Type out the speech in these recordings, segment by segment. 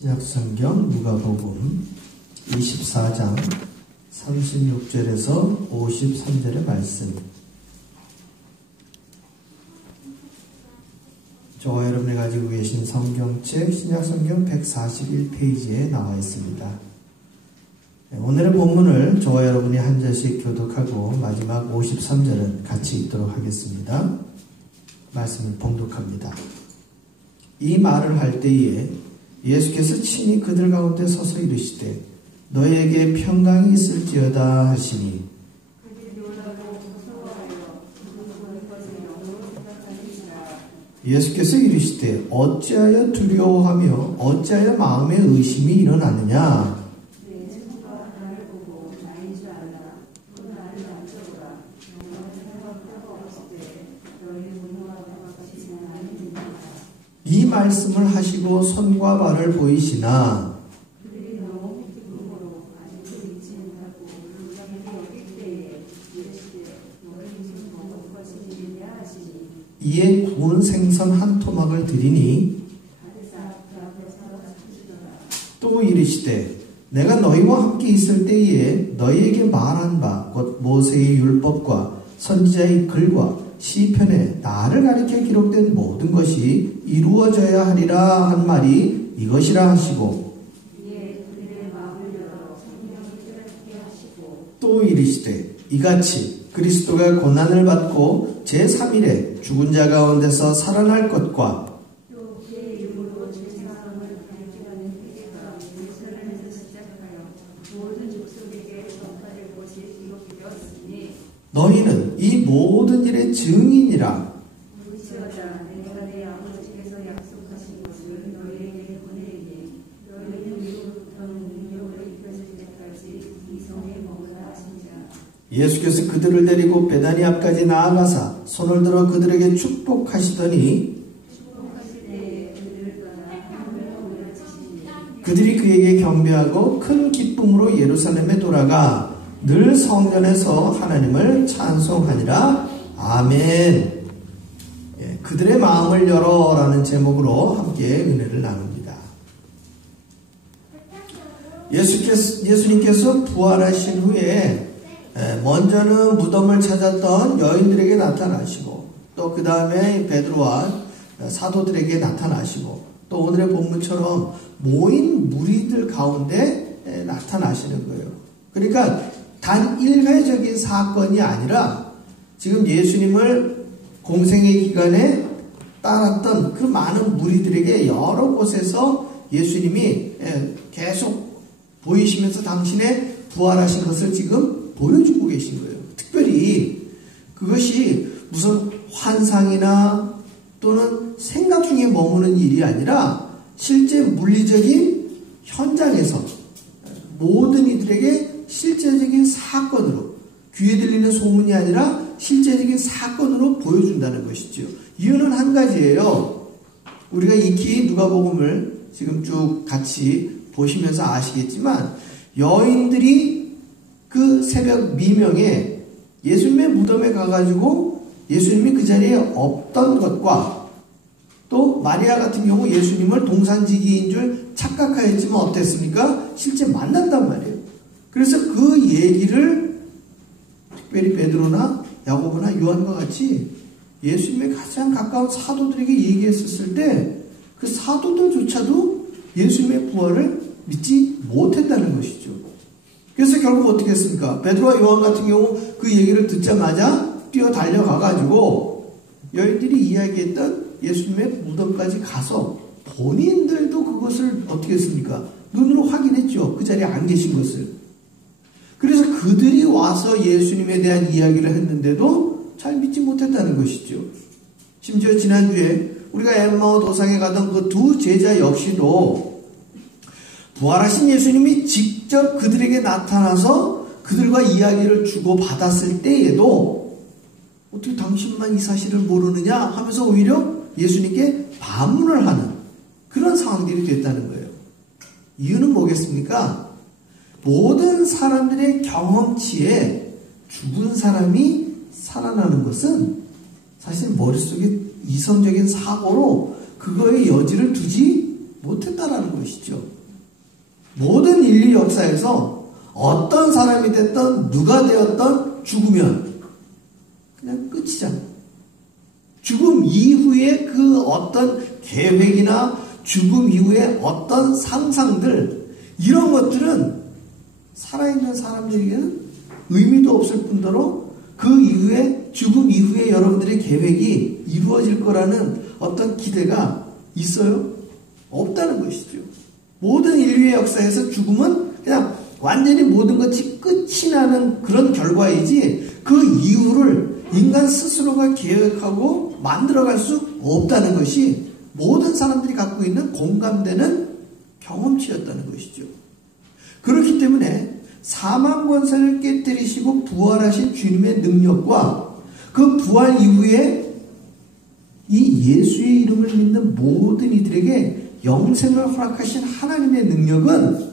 신약성경 누가복음 24장 36절에서 53절의 말씀. 저와 여러분이 가지고 계신 성경책 신약성경 141페이지에 나와 있습니다. 오늘의 본문을 저와 여러분이 한 절씩 교독하고 마지막 53절은 같이 읽도록 하겠습니다. 말씀을 봉독합니다. 이 말을 할 때에 예수께서 친히 그들 가운데 서서 이르시되 너희에게 평강이 있을지어다 하시니 예수께서 이르시되 어찌하여 두려워하며 어찌하여 마음에 의심이 일어나느냐. 이 말씀을 하시고 손과 발을 보이시나 이에 구운 생선 한 토막을 드리니 또 이르시되 내가 너희와 함께 있을 때에 너희에게 말한 바 곧 모세의 율법과 선지자의 글과 시편에 나를 가리켜 기록된 모든 것이 이루어져야 하리라 한 말이 이것이라 하시고 또 이르시되 이같이 그리스도가 고난을 받고 제3일에 죽은 자 가운데서 살아날 것과 너희는 이 모든 일의 증인이라. 예수께서 그들을 데리고 베다니 앞까지 나아가사 손을 들어 그들에게 축복하시더니 그들이 그에게 경배하고 큰 기쁨으로 예루살렘에 돌아가 늘 성전에서 하나님을 찬송하니라. 아멘. 그들의 마음을 열어라는 제목으로 함께 은혜를 나눕니다. 예수님께서 부활하신 후에 먼저는 무덤을 찾았던 여인들에게 나타나시고 또 그 다음에 베드로와 사도들에게 나타나시고 또 오늘의 본문처럼 모인 무리들 가운데 나타나시는 거예요. 그러니까 단 일회적인 사건이 아니라 지금 예수님을 공생의 기간에 따랐던 그 많은 무리들에게 여러 곳에서 예수님이 계속 보이시면서 당신의 부활하신 것을 지금 보여주고 계신 거예요. 특별히 그것이 무슨 환상이나 또는 생각 중에 머무는 일이 아니라 실제 물리적인 현장에서 모든 이들에게 실제적인 사건으로, 귀에 들리는 소문이 아니라 실제적인 사건으로 보여준다는 것이죠. 이유는 한 가지예요. 우리가 익히 누가복음을 지금 쭉 같이 보시면서 아시겠지만 여인들이 그 새벽 미명에 예수님의 무덤에 가가지고 예수님이 그 자리에 없던 것과 또 마리아 같은 경우 예수님을 동산지기인 줄 착각하였지만 어땠습니까? 실제 만난단 말이에요. 그래서 그 얘기를 특별히 베드로나 야고보나 요한과 같이 예수님의 가장 가까운 사도들에게 얘기했었을 때 그 사도들조차도 예수님의 부활을 믿지 못했다는 것이죠. 그래서 결국 어떻게 했습니까? 베드로와 요한 같은 경우 그 얘기를 듣자마자 뛰어 달려가가지고 여인들이 이야기했던 예수님의 무덤까지 가서 본인들도 그것을 어떻게 했습니까? 눈으로 확인했죠. 그 자리에 안 계신 것을. 그래서 그들이 와서 예수님에 대한 이야기를 했는데도 잘 믿지 못했다는 것이죠. 심지어 지난주에 우리가 엠마오 도상에 가던 그 두 제자 역시도 부활하신 예수님이 직접 그들에게 나타나서 그들과 이야기를 주고받았을 때에도 어떻게 당신만 이 사실을 모르느냐 하면서 오히려 예수님께 반문을 하는 그런 상황들이 됐다는 거예요. 이유는 뭐겠습니까? 모든 사람들의 경험치에 죽은 사람이 살아나는 것은 사실 머릿속에 이성적인 사고로 그거의 여지를 두지 못했다라는 것이죠. 모든 인류 역사에서 어떤 사람이 됐던 누가 되었던 죽으면 그냥 끝이잖아. 죽음 이후에 그 어떤 계획이나 죽음 이후에 어떤 상상들, 이런 것들은 살아있는 사람들에게는 의미도 없을 뿐더러 그 이후에, 죽음 이후에 여러분들의 계획이 이루어질 거라는 어떤 기대가 있어요? 없다는 것이죠. 모든 인류의 역사에서 죽음은 그냥 완전히 모든 것이 끝이 나는 그런 결과이지, 그 이후를 인간 스스로가 계획하고 만들어갈 수 없다는 것이 모든 사람들이 갖고 있는 공감되는 경험치였다는 것이죠. 그렇기 때문에 사망 권세를 깨뜨리시고 부활하신 주님의 능력과 그 부활 이후에 이 예수의 이름을 믿는 모든 이들에게 영생을 허락하신 하나님의 능력은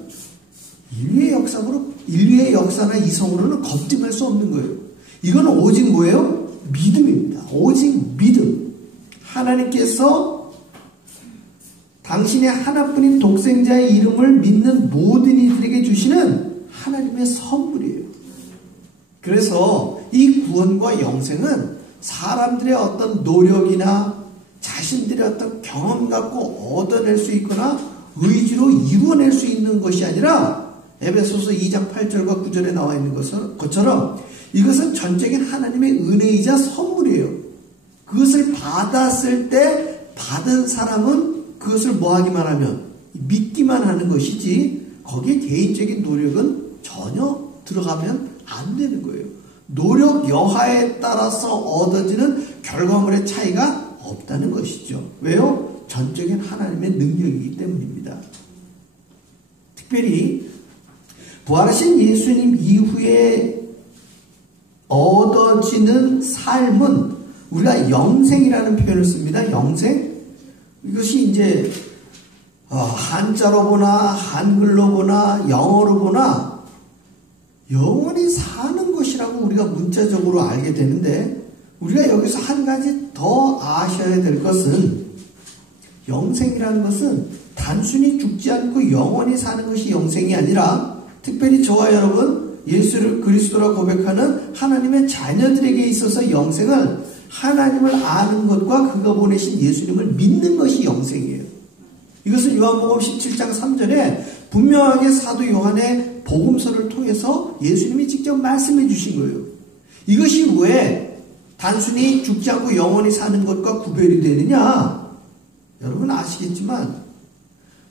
인류의 역사나 이성으로는 검증할 수 없는 거예요. 이건 오직 뭐예요? 믿음입니다. 오직 믿음. 하나님께서 당신의 하나뿐인 독생자의 이름을 믿는 모든 이들에게 주시는 하나님의 선물이에요. 그래서 이 구원과 영생은 사람들의 어떤 노력이나 자신들의 어떤 경험 갖고 얻어낼 수 있거나 의지로 이루어낼 수 있는 것이 아니라 에베소서 2장 8절과 9절에 나와 있는 것처럼 이것은 전적인 하나님의 은혜이자 선물이에요. 그것을 받았을 때 받은 사람은 그것을 뭐하기만 하면 믿기만 하는 것이지, 거기에 개인적인 노력은 전혀 들어가면 안 되는 거예요. 노력 여하에 따라서 얻어지는 결과물의 차이가 없다는 것이죠. 왜요? 전적인 하나님의 능력이기 때문입니다. 특별히 부활하신 예수님 이후에 얻어지는 삶은 우리가 영생이라는 표현을 씁니다. 영생. 이것이 이제 한자로 보나 한글로 보나 영어로 보나 영원히 사는 것이라고 우리가 문자적으로 알게 되는데, 우리가 여기서 한 가지 더 아셔야 될 것은, 영생이라는 것은 단순히 죽지 않고 영원히 사는 것이 영생이 아니라, 특별히 저와 여러분 예수를 그리스도라 고백하는 하나님의 자녀들에게 있어서 영생은 하나님을 아는 것과 그가 보내신 예수님을 믿는 것이 영생이에요. 이것은 요한복음 17장 3절에 분명하게 사도 요한의 복음서를 통해서 예수님이 직접 말씀해 주신 거예요. 이것이 왜 단순히 죽지 않고 영원히 사는 것과 구별이 되느냐? 여러분 아시겠지만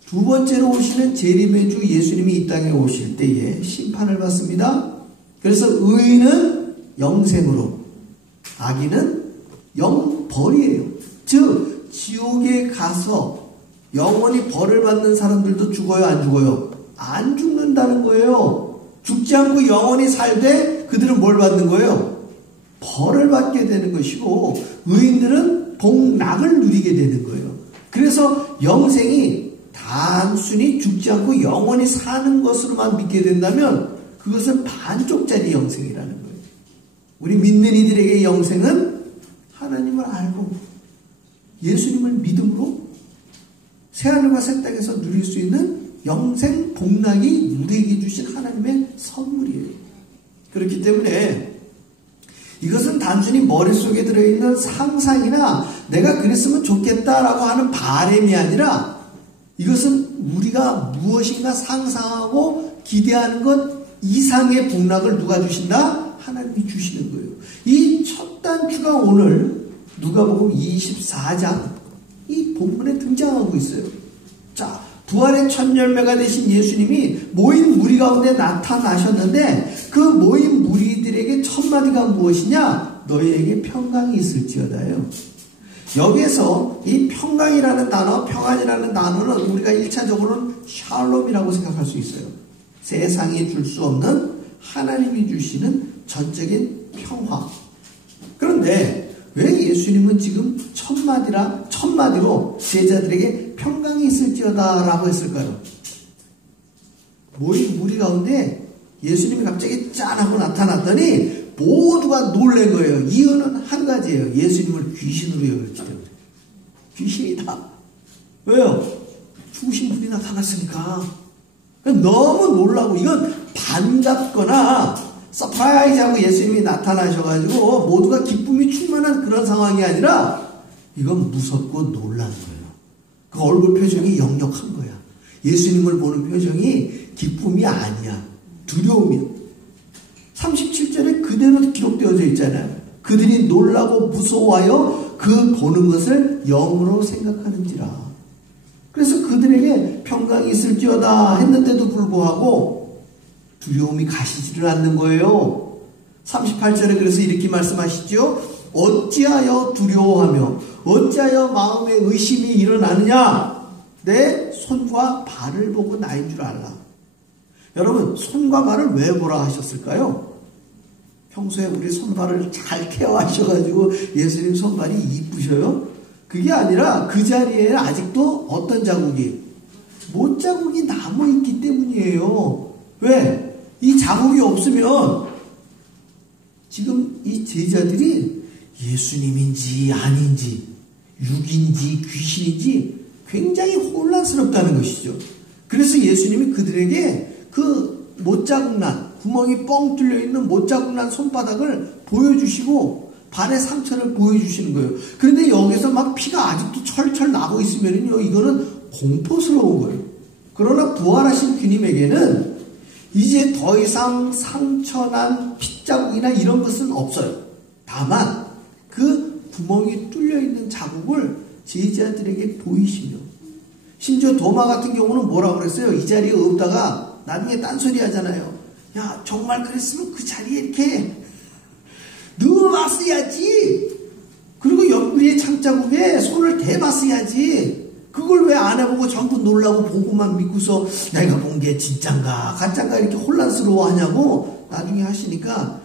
두 번째로 오시는 재림의 주 예수님이 이 땅에 오실 때에 심판을 받습니다. 그래서 의인은 영생으로, 악인은 영벌이에요. 즉 지옥에 가서 영원히 벌을 받는 사람들도 죽어요, 안 죽어요? 안 죽는다는 거예요. 죽지 않고 영원히 살되 그들은 뭘 받는 거예요? 벌을 받게 되는 것이고, 의인들은 복락을 누리게 되는 거예요. 그래서 영생이 단순히 죽지 않고 영원히 사는 것으로만 믿게 된다면 그것은 반쪽짜리 영생이라는 거예요. 우리 믿는 이들에게 영생은 하나님을 알고 예수님을 믿음으로 새하늘과 새 땅에서 누릴 수 있는 영생 복락이 우리에게 주신 하나님의 선물이에요. 그렇기 때문에 이것은 단순히 머릿속에 들어있는 상상이나 내가 그랬으면 좋겠다라고 하는 바람이 아니라, 이것은 우리가 무엇인가 상상하고 기대하는 것 이상의 복락을 누가 주신다? 하나님이 주시는 거예요. 이 첫 단추가 오늘 누가복음 24장 이 본문에 등장하고 있어요. 자, 부활의 첫 열매가 되신 예수님이 모인 무리 가운데 나타나셨는데, 그 모인 무리들에게 첫 마디가 무엇이냐? 너희에게 평강이 있을지어다요. 여기에서 이 평강이라는 단어, 평안이라는 단어는 우리가 1차적으로는 샬롬이라고 생각할 수 있어요. 세상이 줄 수 없는 하나님이 주시는 전적인 평화. 그런데 왜 예수님은 지금 첫 마디로 제자들에게 평강이 있을지어다 라고 했을까요? 모인 무리 가운데 예수님이 갑자기 짠하고 나타났더니 모두가 놀란 거예요. 이유는 한 가지예요. 예수님을 귀신으로 여겼기 때문에. 귀신이다. 왜요? 죽으신 분이 나타났으니까. 너무 놀라고, 이건 반갑거나 서프라이즈하고 예수님이 나타나셔가지고 모두가 기쁨이 충만한 그런 상황이 아니라 이건 무섭고 놀란 거예요. 그 얼굴 표정이 역력한 거야. 예수님을 보는 표정이 기쁨이 아니야. 두려움이야. 37절에 그대로 기록되어져 있잖아요. 그들이 놀라고 무서워하여 그 보는 것을 영으로 생각하는지라. 그래서 그들에게 평강이 있을지어다 했는데도 불구하고 두려움이 가시지를 않는 거예요. 38절에 그래서 이렇게 말씀하시죠. 어찌하여 두려워하며 어찌하여 마음에 의심이 일어나느냐. 내 손과 발을 보고 나인 줄 알라. 여러분, 손과 발을 왜 보라 하셨을까요? 평소에 우리 손발을 잘 케어하셔가지고 예수님 손발이 이쁘셔요? 그게 아니라 그 자리에 아직도 어떤 자국이? 못 자국이 남아있기 때문이에요. 왜? 이 자국이 없으면 지금 이 제자들이 예수님인지 아닌지, 육인지 귀신인지 굉장히 혼란스럽다는 것이죠. 그래서 예수님이 그들에게 그 못자국난, 구멍이 뻥 뚫려 있는 못자국난 손바닥을 보여주시고 발의 상처를 보여주시는 거예요. 그런데 여기서 막 피가 아직도 철철 나고 있으면요, 이거는 공포스러운 거예요. 그러나 부활하신 주님에게는 이제 더 이상 상처난 핏자국이나 이런 것은 없어요. 다만 그 구멍이 뚫려 있는 자국을 제자들에게 보이시며, 심지어 도마 같은 경우는 뭐라고 그랬어요? 이 자리에 없다가 나중에 딴소리 하잖아요. 야, 정말 그랬으면 그 자리에 이렇게 누워봤어야지. 그리고 옆구리에 창자국에 손을 대봤어야지. 그걸 왜 안 해보고 전부 놀라고 보고만 믿고서 내가 본 게 진짠가 가짠가 이렇게 혼란스러워 하냐고 나중에 하시니까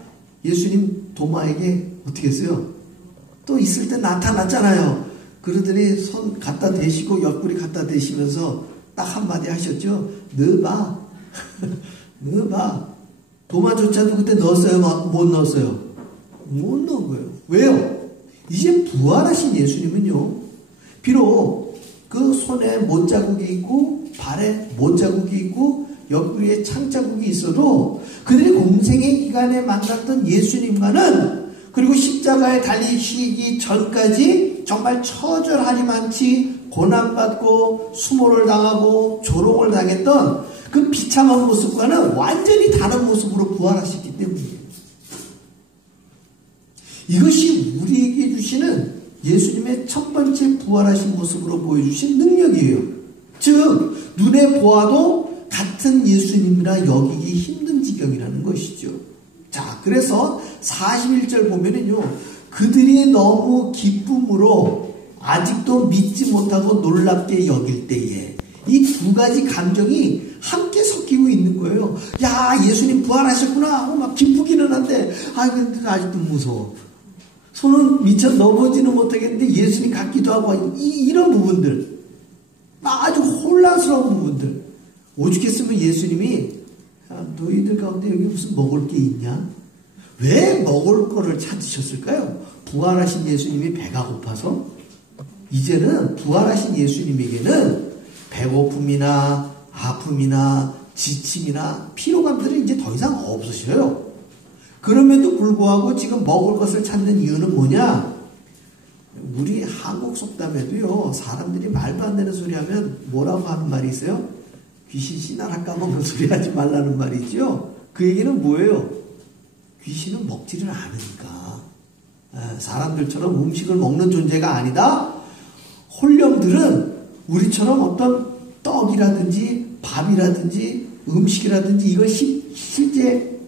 예수님 도마에게 어떻게 했어요? 또 있을 때 나타났잖아요. 그러더니 손 갖다 대시고 옆구리 갖다 대시면서 딱 한마디 하셨죠. 너 봐. 너 봐. 도마조차도 그때 넣었어요? 못 넣었어요? 못 넣은 거예요. 왜요? 이제 부활하신 예수님은요, 비록 그 손에 못자국이 있고 발에 못자국이 있고 옆구리에 창자국이 있어도 그들이 공생의 기간에 만났던 예수님과는, 그리고 십자가에 달리시기 전까지 정말 처절하리만치 고난받고 수모를 당하고 조롱을 당했던 그 비참한 모습과는 완전히 다른 모습으로 부활하셨기 때문이에요. 이것이 우리에게 주시는 예수님의 첫 번째 부활하신 모습으로 보여주신 능력이에요. 즉 눈에 보아도 같은 예수님이라 여기기 힘든 지경이라는 것이죠. 자, 그래서 41절 보면은요, 그들이 너무 기쁨으로 아직도 믿지 못하고 놀랍게 여길 때에 이 두 가지 감정이 함께 섞이고 있는 거예요. 야, 예수님 부활하셨구나 하고 막 기쁘기는 한데, 근데 아직도 무서워. 손은 미처 넘어지는 못하겠는데 예수님 같기도 하고, 이런 부분들, 아주 혼란스러운 부분들. 오죽했으면 예수님이, 너희들 가운데 여기 무슨 먹을 게 있냐? 왜 먹을 거를 찾으셨을까요? 부활하신 예수님이 배가 고파서? 이제는 부활하신 예수님에게는 배고픔이나 아픔이나 지침이나 피로감들은 이제 더 이상 없으셔요. 그럼에도 불구하고 지금 먹을 것을 찾는 이유는 뭐냐? 우리 한국 속담에도요, 사람들이 말도 안 되는 소리 하면 뭐라고 하는 말이 있어요? 귀신 씨나라 까먹는 소리 하지 말라는 말이죠. 그 얘기는 뭐예요? 귀신은 먹지를 않으니까. 사람들처럼 음식을 먹는 존재가 아니다. 혼령들은 우리처럼 어떤 떡이라든지 밥이라든지 음식이라든지 이걸 실제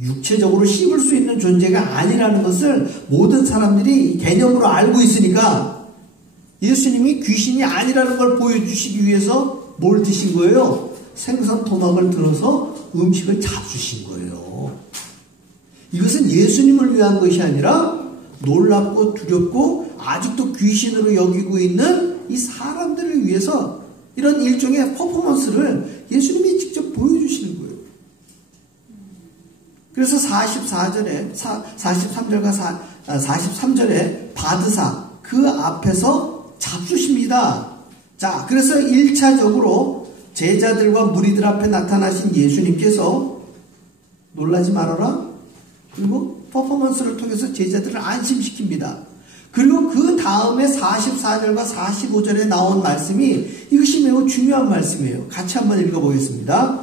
육체적으로 씹을 수 있는 존재가 아니라는 것을 모든 사람들이 개념으로 알고 있으니까 예수님이 귀신이 아니라는 걸 보여주시기 위해서 뭘 드신 거예요? 생선 토막을 들어서 음식을 잡수신 거예요. 이것은 예수님을 위한 것이 아니라 놀랍고 두렵고 아직도 귀신으로 여기고 있는 이 사람들을 위해서 이런 일종의 퍼포먼스를 예수님이 직접 보여주시는 거예요. 그래서 44절에 43절과 43절에 바드사 그 앞에서 잡수십니다. 자, 그래서 1차적으로 제자들과 무리들 앞에 나타나신 예수님께서 놀라지 말아라. 그리고 퍼포먼스를 통해서 제자들을 안심시킵니다. 그리고 그 다음에 44절과 45절에 나온 말씀이 이것이 매우 중요한 말씀이에요. 같이 한번 읽어보겠습니다.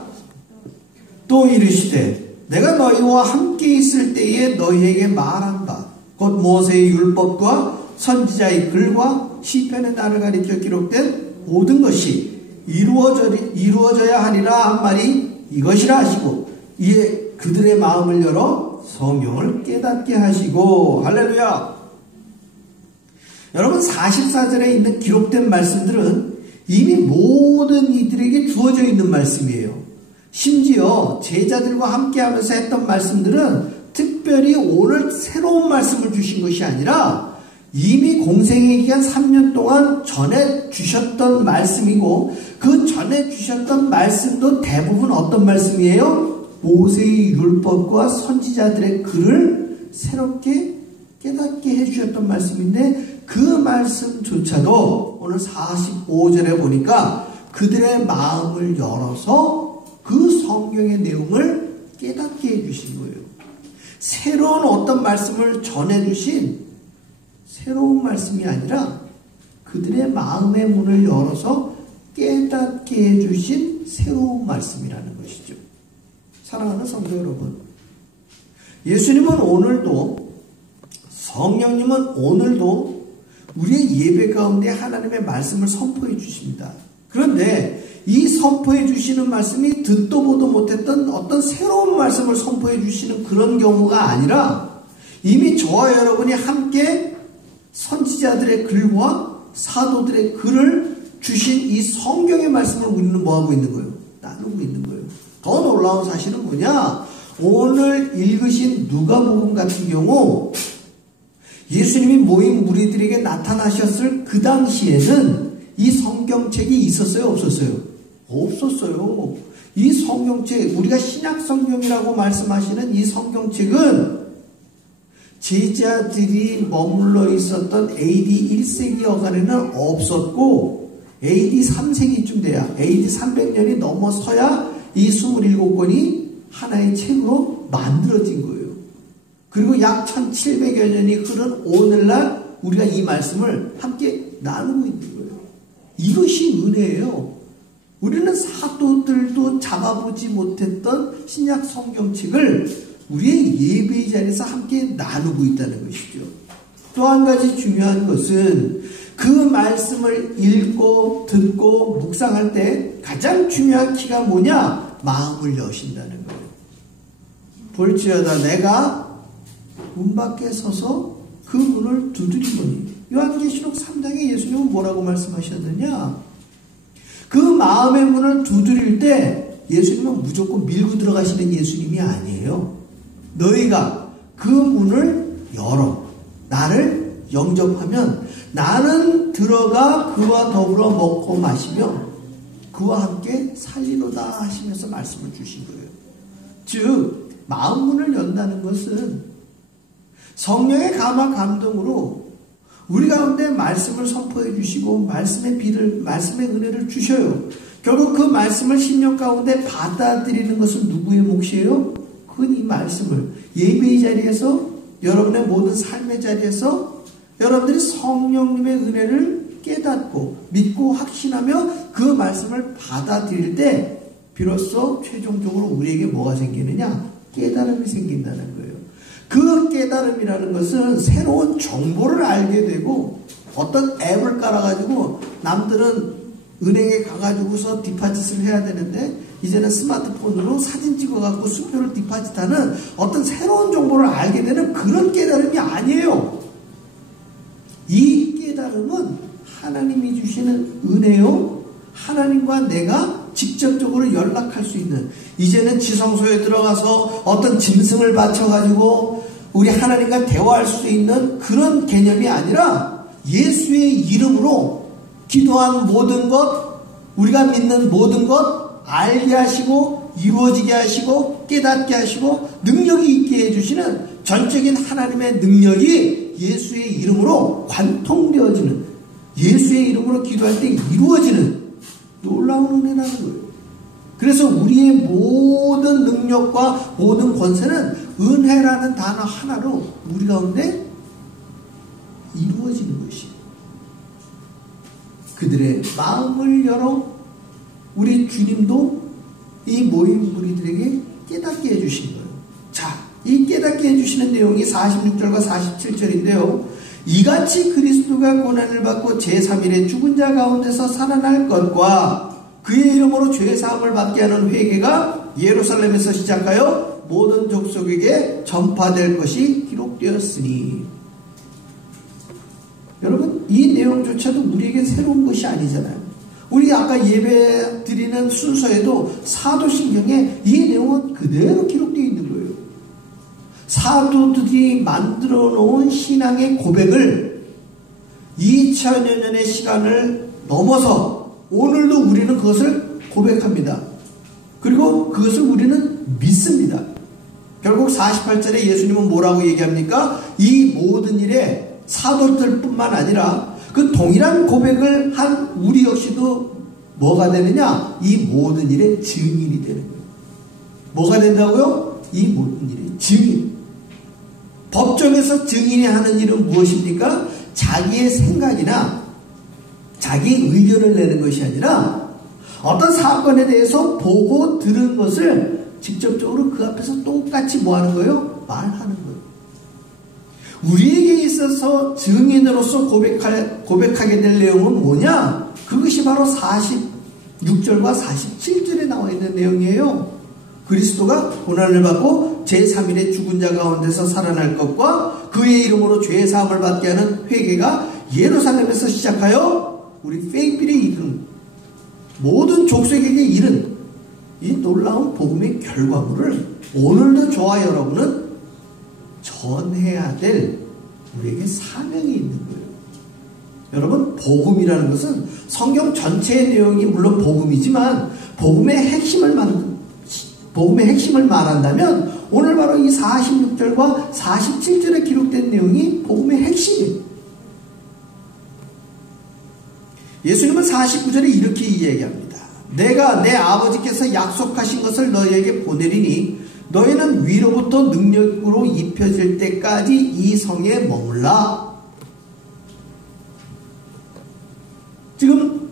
또 이르시되 내가 너희와 함께 있을 때에 너희에게 말한 바 곧 모세의 율법과 선지자의 글과 시편의 날을 가리켜 기록된 모든 것이 이루어져야 하리라 한 말이 이것이라 하시고 이에 그들의 마음을 열어 성경을 깨닫게 하시고. 할렐루야. 여러분, 44절에 있는 기록된 말씀들은 이미 모든 이들에게 주어져 있는 말씀이에요. 심지어 제자들과 함께 하면서 했던 말씀들은 특별히 오늘 새로운 말씀을 주신 것이 아니라 이미 공생의 기간 3년 동안 전해 주셨던 말씀이고, 그 전해 주셨던 말씀도 대부분 어떤 말씀이에요? 모세의 율법과 선지자들의 글을 새롭게 깨닫게 해주셨던 말씀인데, 그 말씀조차도 오늘 45절에 보니까 그들의 마음을 열어서 그 성경의 내용을 깨닫게 해주신 거예요. 새로운 어떤 말씀을 전해주신 새로운 말씀이 아니라 그들의 마음의 문을 열어서 깨닫게 해주신 새로운 말씀이라는 것이죠. 사랑하는 성도 여러분, 예수님은 오늘도, 성령님은 오늘도 우리의 예배 가운데 하나님의 말씀을 선포해 주십니다. 그런데 이 선포해 주시는 말씀이 듣도 보도 못했던 어떤 새로운 말씀을 선포해 주시는 그런 경우가 아니라 이미 저와 여러분이 함께 선지자들의 글과 사도들의 글을 주신 이 성경의 말씀을 우리는 뭐하고 있는 거예요? 나누고 있는 거예요. 더 놀라운 사실은 뭐냐? 오늘 읽으신 누가복음 같은 경우 예수님이 모인 무리들에게 나타나셨을 그 당시에는 이 성경책이 있었어요? 없었어요? 없었어요. 이 성경책, 우리가 신약성경이라고 말씀하시는 이 성경책은 제자들이 머물러 있었던 AD 1세기 여간에는 없었고 AD 3세기쯤 돼야, AD 300년이 넘어서야 이 27권이 하나의 책으로 만들어진 거예요. 그리고 약 1700여 년이 흐른 오늘날 우리가 이 말씀을 함께 나누고 있는 거예요. 이것이 은혜예요. 우리는 사도들도 잡아보지 못했던 신약 성경책을 우리의 예배의 자리에서 함께 나누고 있다는 것이죠. 또 한 가지 중요한 것은 그 말씀을 읽고 듣고 묵상할 때 가장 중요한 키가 뭐냐? 마음을 여신다는 거예요. 볼지어다 내가 문 밖에 서서 그 문을 두드리노니. 요한계시록 3장에 예수님은 뭐라고 말씀하셨느냐? 그 마음의 문을 두드릴 때 예수님은 무조건 밀고 들어가시는 예수님이 아니에요. 너희가 그 문을 열어 나를 영접하면 나는 들어가 그와 더불어 먹고 마시며 그와 함께 살리로다 하시면서 말씀을 주신 거예요. 즉 마음 문을 연다는 것은 성령의 감화 감동으로 우리 가운데 말씀을 선포해 주시고 말씀의 비를, 말씀의 은혜를 주셔요. 결국 그 말씀을 심령 가운데 받아들이는 것은 누구의 몫이에요? 그건 이 말씀을 예배의 자리에서, 여러분의 모든 삶의 자리에서 여러분들이 성령님의 은혜를 깨닫고 믿고 확신하며 그 말씀을 받아들일 때 비로소 최종적으로 우리에게 뭐가 생기느냐? 깨달음이 생긴다는 거예요. 그 깨달음이라는 것은 새로운 정보를 알게 되고, 어떤 앱을 깔아가지고 남들은 은행에 가가지고서 디파짓을 해야 되는데 이제는 스마트폰으로 사진 찍어갖고 수표를 디파짓하는 어떤 새로운 정보를 알게 되는 그런 깨달음이 아니에요. 이 깨달음은 하나님이 주시는 은혜요, 하나님과 내가 직접적으로 연락할 수 있는, 이제는 지성소에 들어가서 어떤 짐승을 바쳐가지고 우리 하나님과 대화할 수 있는 그런 개념이 아니라 예수의 이름으로 기도한 모든 것, 우리가 믿는 모든 것 알게 하시고 이루어지게 하시고 깨닫게 하시고 능력이 있게 해주시는 전적인 하나님의 능력이 예수의 이름으로 관통되어지는, 예수의 이름으로 기도할 때 이루어지는 놀라운 은혜라는 거예요. 그래서 우리의 모든 능력과 모든 권세는 은혜라는 단어 하나로 우리 가운데 이루어지는 것이에요. 그들의 마음을 열어 우리 주님도 이 모인 무리들에게 깨닫게 해주신 거예요. 자, 이 깨닫게 해주시는 내용이 46절과 47절인데요. 이같이 그리스도가 고난을 받고 제3일에 죽은 자 가운데서 살아날 것과 그의 이름으로 죄사함을 받게 하는 회개가 예루살렘에서 시작하여 모든 족속에게 전파될 것이 기록되었으니. 여러분, 이 내용조차도 우리에게 새로운 것이 아니잖아요. 우리 아까 예배 드리는 순서에도 사도신경에 이 내용은 그대로 기록되어 있는 거예요. 사도들이 만들어 놓은 신앙의 고백을 2000여 년의 시간을 넘어서 오늘도 우리는 그것을 고백합니다. 그리고 그것을 우리는 믿습니다. 결국 48절에 예수님은 뭐라고 얘기합니까? 이 모든 일에 사도들뿐만 아니라 그 동일한 고백을 한 우리 역시도 뭐가 되느냐? 이 모든 일의 증인이 되는 거예요. 뭐가 된다고요? 이 모든 일의 증인. 법정에서 증인이 하는 일은 무엇입니까? 자기의 생각이나 자기 의견을 내는 것이 아니라 어떤 사건에 대해서 보고 들은 것을 직접적으로 그 앞에서 똑같이 뭐 하는 거예요? 말하는 거예요. 우리에게 있어서 증인으로서 고백하게 될 내용은 뭐냐? 그것이 바로 46절과 47절에 나와 있는 내용이에요. 그리스도가 고난을 받고 제3일에 죽은 자 가운데서 살아날 것과 그의 이름으로 죄사함을 받게 하는 회개가 예루살렘에서 시작하여 우리 페이필에 이른 모든 족속에게 이른 이 놀라운 복음의 결과물을 오늘도 저와 여러분은 전해야 될 우리에게 사명이 있는 거예요. 여러분, 복음이라는 것은 성경 전체의 내용이 물론 복음이지만 복음의 핵심을 말한다면 오늘 바로 이 46절과 47절에 기록된 내용이 복음의 핵심이에요. 예수님은 49절에 이렇게 이야기합니다. 내가 내 아버지께서 약속하신 것을 너희에게 보내리니 너희는 위로부터 능력으로 입혀질 때까지 이 성에 머물라. 지금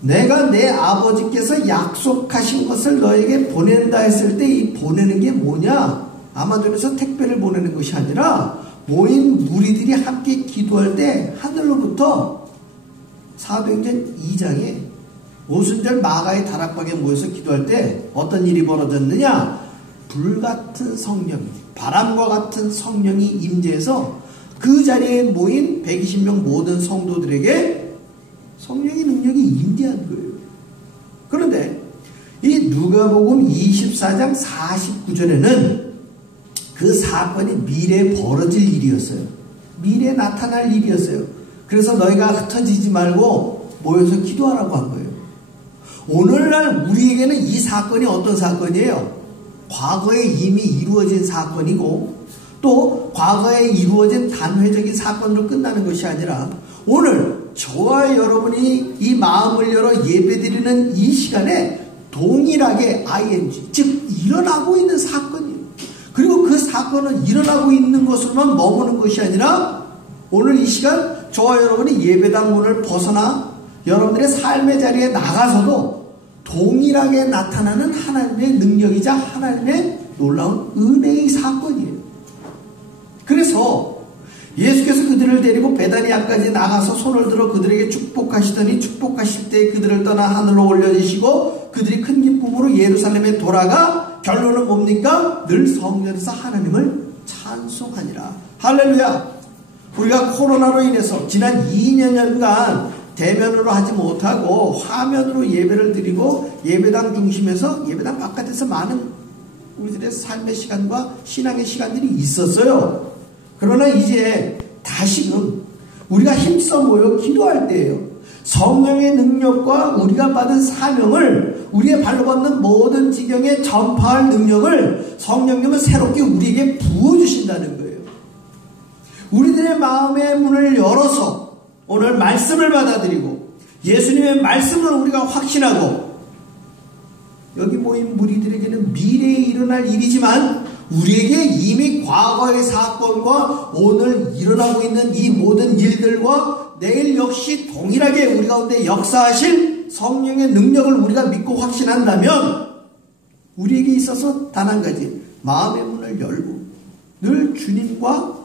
내가 내 아버지께서 약속하신 것을 너에게 보낸다 했을 때 이 보내는 게 뭐냐? 아마존에서 택배를 보내는 것이 아니라 모인 무리들이 함께 기도할 때 하늘로부터 사도행전 2장에 오순절 마가의 다락방에 모여서 기도할 때 어떤 일이 벌어졌느냐? 불같은 성령, 바람과 같은 성령이 임재해서 그 자리에 모인 120명 모든 성도들에게 성령의 능력이 임재한 거예요. 그런데 이 누가복음 24장 49절에는 그 사건이 미래에 벌어질 일이었어요. 미래에 나타날 일이었어요. 그래서 너희가 흩어지지 말고 모여서 기도하라고 한 거예요. 오늘날 우리에게는 이 사건이 어떤 사건이에요? 과거에 이미 이루어진 사건이고 또 과거에 이루어진 단회적인 사건으로 끝나는 것이 아니라 오늘 저와 여러분이 이 마음을 열어 예배드리는 이 시간에 동일하게 ING, 즉 일어나고 있는 사건이에요. 그리고 그 사건은 일어나고 있는 것으로만 머무는 것이 아니라 오늘 이 시간 저와 여러분이 예배당 문을 벗어나 여러분들의 삶의 자리에 나가서도 동일하게 나타나는 하나님의 능력이자 하나님의 놀라운 은혜의 사건이에요. 그래서 예수께서 그들을 데리고 베다니아까지 나가서 손을 들어 그들에게 축복하시더니 축복하실 때 그들을 떠나 하늘로 올려주시고 그들이 큰 기쁨으로 예루살렘에 돌아가 결론은 뭡니까? 늘 성전에서 하나님을 찬송하니라. 할렐루야. 우리가 코로나로 인해서 지난 2년간 대면으로 하지 못하고 화면으로 예배를 드리고 예배당 중심에서 예배당 바깥에서 많은 우리들의 삶의 시간과 신앙의 시간들이 있었어요. 그러나 이제 다시금 우리가 힘써 모여 기도할 때예요. 성령의 능력과 우리가 받은 사명을 우리의 발로 걷는 모든 지경에 전파할 능력을 성령님은 새롭게 우리에게 부어주신다는 거예요. 우리들의 마음의 문을 열어서 오늘 말씀을 받아들이고 예수님의 말씀을 우리가 확신하고 여기 모인 무리들에게는 미래에 일어날 일이지만 우리에게 이미 과거의 사건과 오늘 일어나고 있는 이 모든 일들과 내일 역시 동일하게 우리 가운데 역사하실 성령의 능력을 우리가 믿고 확신한다면 우리에게 있어서 단 한 가지, 마음의 문을 열고 늘 주님과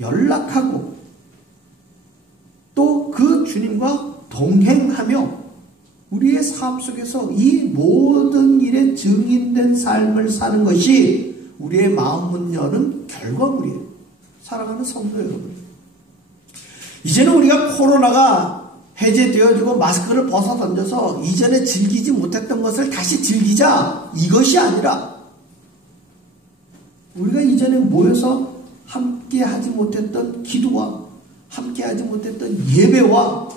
연락하고 또 그 주님과 동행하며 우리의 삶 속에서 이 모든 일에 증인된 삶을 사는 것이 우리의 마음 문 여는 결과물이에요. 사랑하는 성도 여러분, 이제는 우리가 코로나가 해제되어지고 마스크를 벗어 던져서 이전에 즐기지 못했던 것을 다시 즐기자, 이것이 아니라 우리가 이전에 모여서 함께 하지 못했던 기도와 함께 하지 못했던 예배와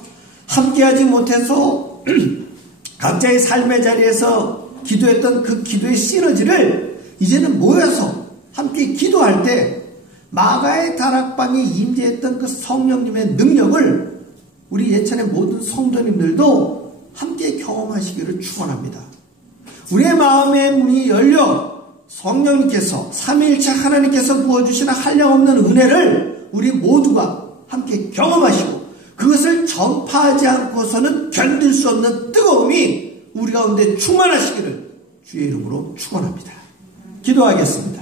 함께 하지 못해서 각자의 삶의 자리에서 기도했던 그 기도의 시너지를 이제는 모여서 함께 기도할 때 마가의 다락방에 임재했던 그 성령님의 능력을 우리 예천의 모든 성도님들도 함께 경험하시기를 축원합니다. 우리의 마음의 문이 열려 성령님께서 삼위일체 하나님께서 부어주시는 한량없는 은혜를 우리 모두가 함께 경험하시고 그것을 전파하지 않고서는 견딜 수 없는 뜨거움이 우리 가운데 충만하시기를 주의 이름으로 축원합니다. 기도하겠습니다.